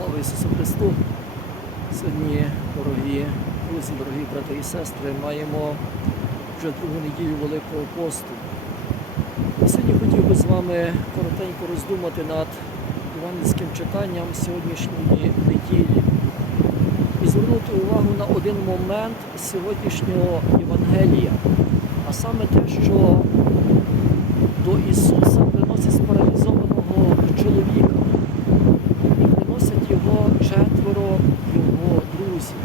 Слава Ісусу Христу! Сьогодні, дорогі друзі, дорогі брати і сестри, маємо вже другу неділю Великого посту. Сьогодні хотів би з вами коротенько роздумати над івангельським читанням сьогоднішньої неділі і звернути увагу на один момент сьогоднішнього Євангелія, а саме те, що до Ісуса приносять спаралізованого чоловіка і приносять його четверо його друзів.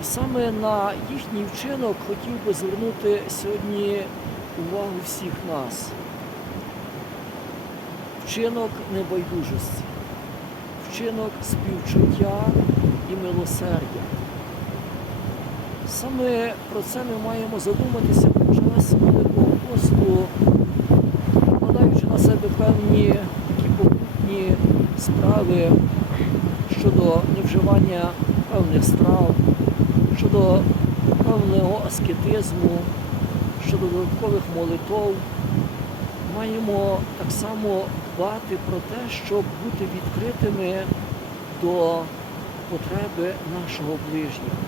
І саме на їхній вчинок хотів би звернути сьогодні увагу всіх нас. Вчинок небайдужості, вчинок співчуття і милосердя. Саме про це ми маємо задуматися під час Великого посту, накладаючи на себе певні такі покутні справи щодо невживання певних страв, щодо певного аскетизму, щодо додаткових молитов. Маємо так само дбати про те, щоб бути відкритими до потреби нашого ближнього.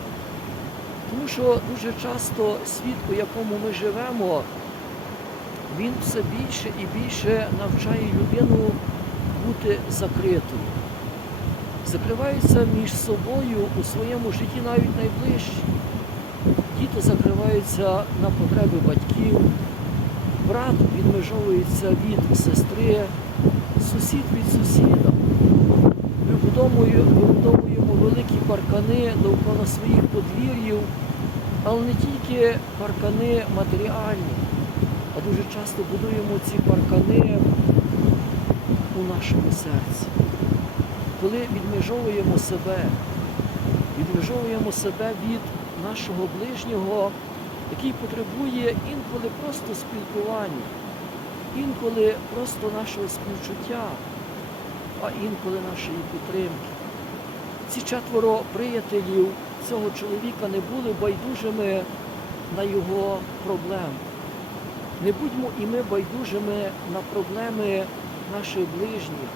Тому що дуже часто світ, у якому ми живемо, він все більше і більше навчає людину бути закритою. Закриваються між собою у своєму житті навіть найближчі. Діти закриваються на потреби батьків, брат відмежовується від сестри, сусід від сусіда. Ми вибудовуємо, великі паркани довкола своїх подвір'їв, але не тільки паркани матеріальні, а дуже часто будуємо ці паркани у нашому серці. Коли відмежовуємо себе, відмежовуємо себе від нашого ближнього, який потребує інколи просто спілкування, інколи просто нашого співчуття, а інколи нашої підтримки. Ці четверо приятелів цього чоловіка не були байдужими на його проблеми. Не будьмо і ми байдужими на проблеми наших ближніх.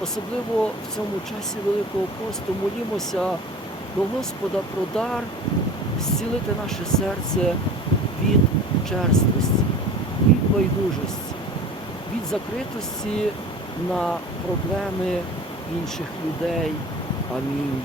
Особливо в цьому часі Великого посту молімося до Господа про дар зцілити наше серце від черствості, від байдужості, від закритості на проблеми інших людей. Амінь.